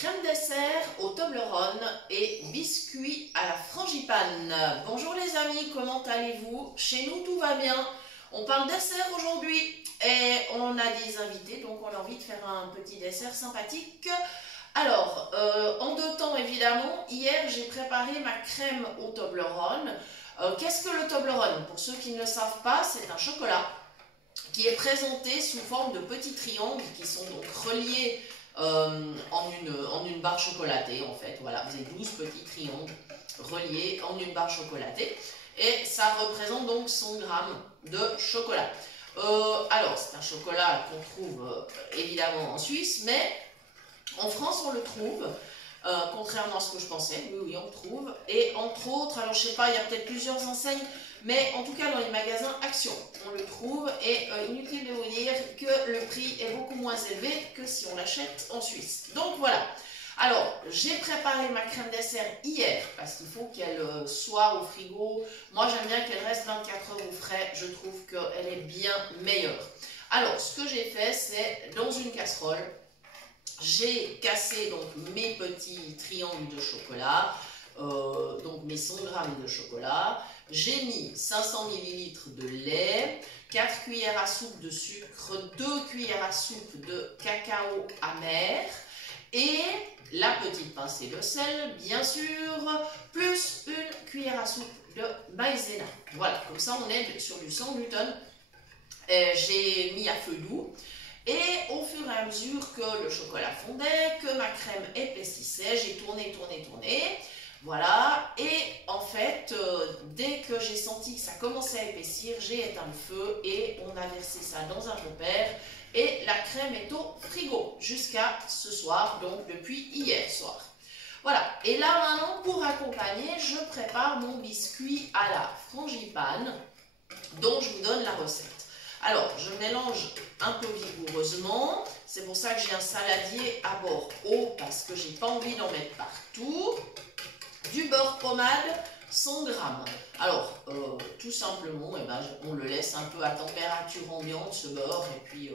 Crème dessert au Toblerone et biscuits à la frangipane. Bonjour les amis, comment allez-vous? Chez nous tout va bien. On parle dessert aujourd'hui et on a des invités, donc on a envie de faire un petit dessert sympathique. Alors, en deux temps évidemment, hier j'ai préparé ma crème au Toblerone. Qu'est-ce que le Toblerone? Pour ceux qui ne le savent pas, c'est un chocolat qui est présenté sous forme de petits triangles qui sont donc reliés en une barre chocolatée en fait. Voilà, vous avez 12 petits triangles reliés en une barre chocolatée et ça représente donc 100 grammes de chocolat. Alors, c'est un chocolat qu'on trouve évidemment en Suisse, mais en France on le trouve. Contrairement à ce que je pensais, oui, on le trouve. Et entre autres, alors je sais pas, il y a peut-être plusieurs enseignes, mais en tout cas dans les magasins Action, on le trouve. Et inutile de vous dire que le prix est beaucoup moins élevé que si on l'achète en Suisse. Donc voilà. Alors, j'ai préparé ma crème dessert hier, parce qu'il faut qu'elle soit au frigo. Moi, j'aime bien qu'elle reste 24 heures au frais. Je trouve qu'elle est bien meilleure. Alors, ce que j'ai fait, c'est dans une casserole, j'ai cassé donc mes petits triangles de chocolat, donc mes 100 grammes de chocolat. J'ai mis 500 ml de lait, 4 cuillères à soupe de sucre, 2 cuillères à soupe de cacao amer et la petite pincée de sel, bien sûr, plus une cuillère à soupe de maïzena. Voilà, comme ça on est sur du sans gluten. J'ai mis à feu doux. Et au fur et à mesure que le chocolat fondait, que ma crème épaississait, j'ai tourné. Voilà, et en fait, dès que j'ai senti que ça commençait à épaissir, j'ai éteint le feu et on a versé ça dans un repère. Et la crème est au frigo jusqu'à ce soir, donc depuis hier soir. Voilà, et là maintenant, pour accompagner, je prépare mon biscuit à la frangipane, dont je vous donne la recette. Alors, je mélange un peu vigoureusement. C'est pour ça que j'ai un saladier à bord haut, parce que j'ai pas envie d'en mettre partout. Du beurre pommade, 100 grammes. Alors, tout simplement, on le laisse un peu à température ambiante, ce beurre, et puis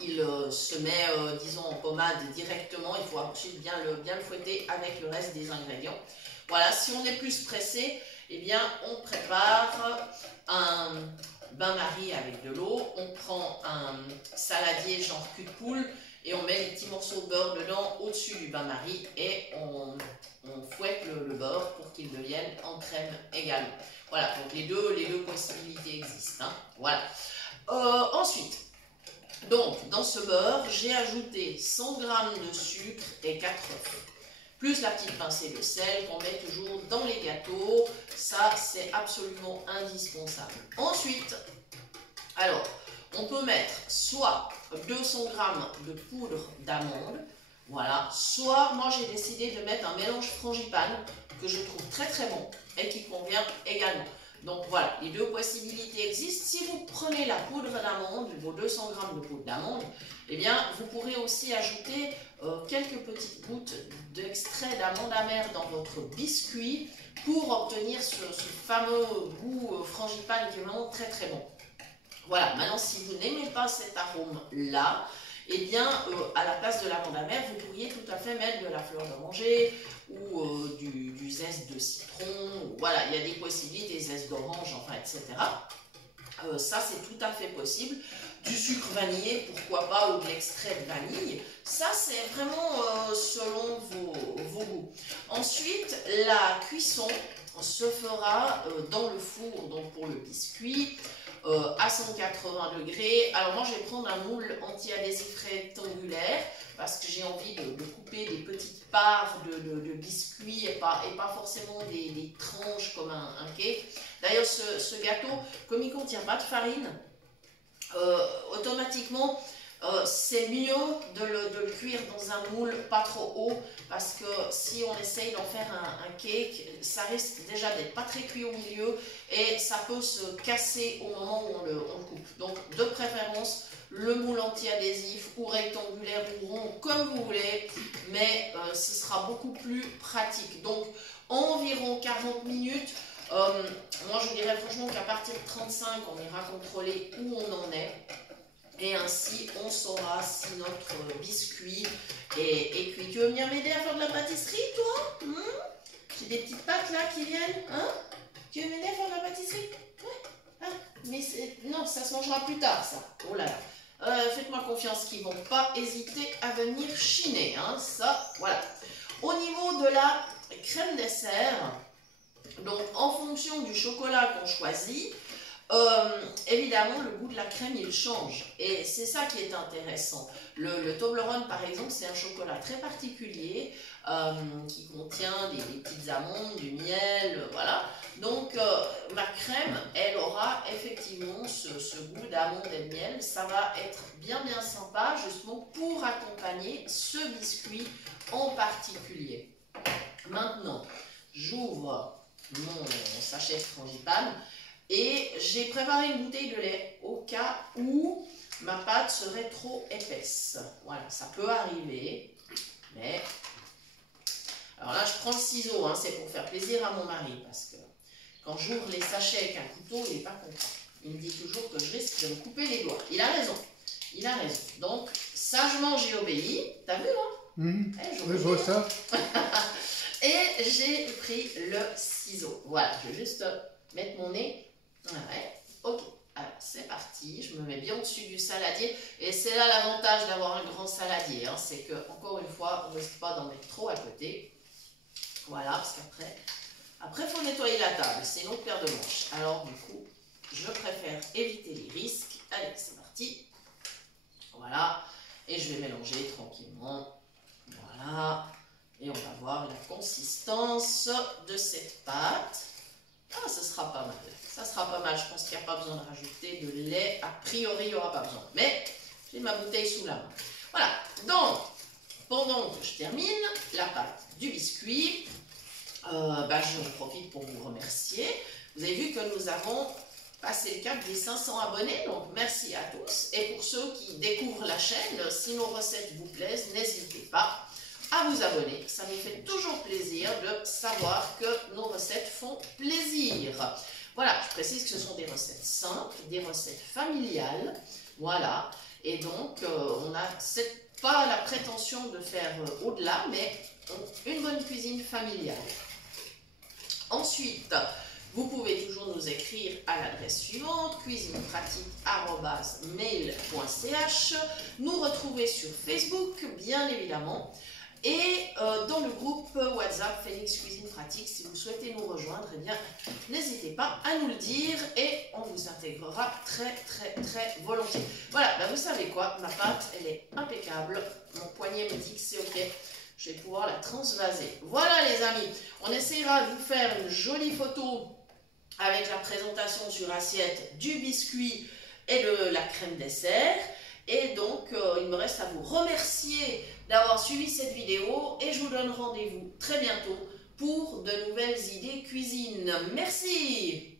il se met, disons, en pommade directement. Il faut ensuite bien le fouetter avec le reste des ingrédients. Voilà, si on est plus pressé, eh bien, on prépare un bain-marie avec de l'eau. On prend un saladier genre cul de poule et on met les petits morceaux de beurre dedans au-dessus du bain-marie et on fouette le beurre pour qu'il devienne en crème également. Voilà, donc les deux possibilités existent. Hein. Voilà. Ensuite, donc, dans ce beurre, j'ai ajouté 100 g de sucre et 4 œufs. Plus la petite pincée de sel qu'on met toujours dans les gâteaux. Ça, c'est absolument indispensable. Ensuite, alors, on peut mettre soit 200 g de poudre d'amande, voilà, soit moi j'ai décidé de mettre un mélange frangipane que je trouve très très bon et qui convient également. Donc voilà, les deux possibilités existent. Si vous prenez la poudre d'amande, vos 200 g de poudre d'amande, eh bien, vous pourrez aussi ajouter quelques petites gouttes d'extrait d'amande amère dans votre biscuit pour obtenir ce fameux goût frangipane qui est vraiment très très bon. Voilà, maintenant si vous n'aimez pas cet arôme-là, eh bien, à la place de l'amande amère, vous pourriez tout à fait mettre de la fleur d'oranger ou du zeste de citron. Voilà, il y a des possibilités, des zestes d'orange, enfin, etc. Ça, c'est tout à fait possible. Du sucre vanillé, pourquoi pas, ou de l'extrait de vanille. Ça, c'est vraiment selon vos goûts. Ensuite, la cuisson se fera dans le four, donc pour le biscuit, à 180 degrés. Alors moi, je vais prendre un moule anti-adhésif rectangulaire parce que j'ai envie de couper des petites parts de biscuits et pas forcément des tranches comme un cake. D'ailleurs, ce gâteau, comme il ne contient pas de farine, automatiquement, c'est mieux de le cuire dans un moule pas trop haut parce que si on essaye d'en faire un cake, ça risque déjà d'être pas très cuit au milieu et ça peut se casser au moment où on le coupe. Donc de préférence le moule anti-adhésif ou rectangulaire ou rond comme vous voulez, mais ce sera beaucoup plus pratique. Donc environ 40 minutes. Moi je vous dirais franchement qu'à partir de 35 on ira contrôler où on en est. Et ainsi, on saura si notre biscuit est cuit. Tu veux venir m'aider à faire de la pâtisserie, toi? J'ai des petites pâtes là qui viennent. Hein? Tu veux m'aider à faire de la pâtisserie? Ouais. Ah, mais non, ça se mangera plus tard, ça. Oh là là. Faites-moi confiance qu'ils ne vont pas hésiter à venir chiner. Hein, ça, voilà. Au niveau de la crème dessert, donc en fonction du chocolat qu'on choisit, évidemment, le goût de la crème, il change. Et c'est ça qui est intéressant. Le Toblerone, par exemple, c'est un chocolat très particulier qui contient des petites amandes, du miel, voilà. Donc, ma crème, elle aura effectivement ce goût d'amande et de miel. Ça va être bien sympa, justement, pour accompagner ce biscuit en particulier. Maintenant, j'ouvre mon sachet de frangipane. Et j'ai préparé une bouteille de lait au cas où ma pâte serait trop épaisse. Voilà, ça peut arriver, mais... Alors là, je prends le ciseau, hein, c'est pour faire plaisir à mon mari, parce que quand j'ouvre les sachets avec un couteau, il n'est pas content. Il me dit toujours que je risque de me couper les doigts. Il a raison, il a raison. Donc, sagement, j'ai obéi. T'as vu, hein? Oui, je vois ça. Et j'ai pris le ciseau. Voilà, je vais juste mettre mon nez. Ouais, ok, alors c'est parti, je me mets bien au-dessus du saladier et c'est là l'avantage d'avoir un grand saladier, hein, c'est que encore une fois, on ne risque pas d'en mettre trop à côté, voilà, parce qu'après il faut nettoyer la table, c'est une autre paire de manches, alors du coup, je préfère éviter les risques. Allez, c'est parti, voilà, et je vais mélanger tranquillement, voilà, et on va voir la consistance de cette pâte. Ah, ce sera pas mal. Ça sera pas mal. Je pense qu'il n'y a pas besoin de rajouter de lait. A priori, il n'y aura pas besoin. Mais j'ai ma bouteille sous la main. Voilà. Donc, pendant que je termine la pâte du biscuit, je profite pour vous remercier. Vous avez vu que nous avons passé le cap des 500 abonnés. Donc, merci à tous. Et pour ceux qui découvrent la chaîne, si nos recettes vous plaisent, n'hésitez pas à vous abonner. Ça nous fait toujours plaisir de savoir que nos recettes font plaisir. Voilà, je précise que ce sont des recettes simples, des recettes familiales. Voilà, et donc on n'a pas la prétention de faire au-delà, mais une bonne cuisine familiale. Ensuite, vous pouvez toujours nous écrire à l'adresse suivante, cuisinepratique@mail.ch, nous retrouver sur Facebook, bien évidemment, et dans le groupe WhatsApp Phoenix Cuisine Pratique, si vous souhaitez nous rejoindre, eh bien, n'hésitez pas à nous le dire et on vous intégrera très volontiers. Voilà, vous savez quoi, ma pâte, elle est impeccable. Mon poignet me dit que c'est ok. Je vais pouvoir la transvaser. Voilà les amis, on essaiera de vous faire une jolie photo avec la présentation sur assiette du biscuit et de la crème dessert. Et donc, il me reste à vous remercier d'avoir suivi cette vidéo et je vous donne rendez-vous très bientôt pour de nouvelles idées cuisine. Merci!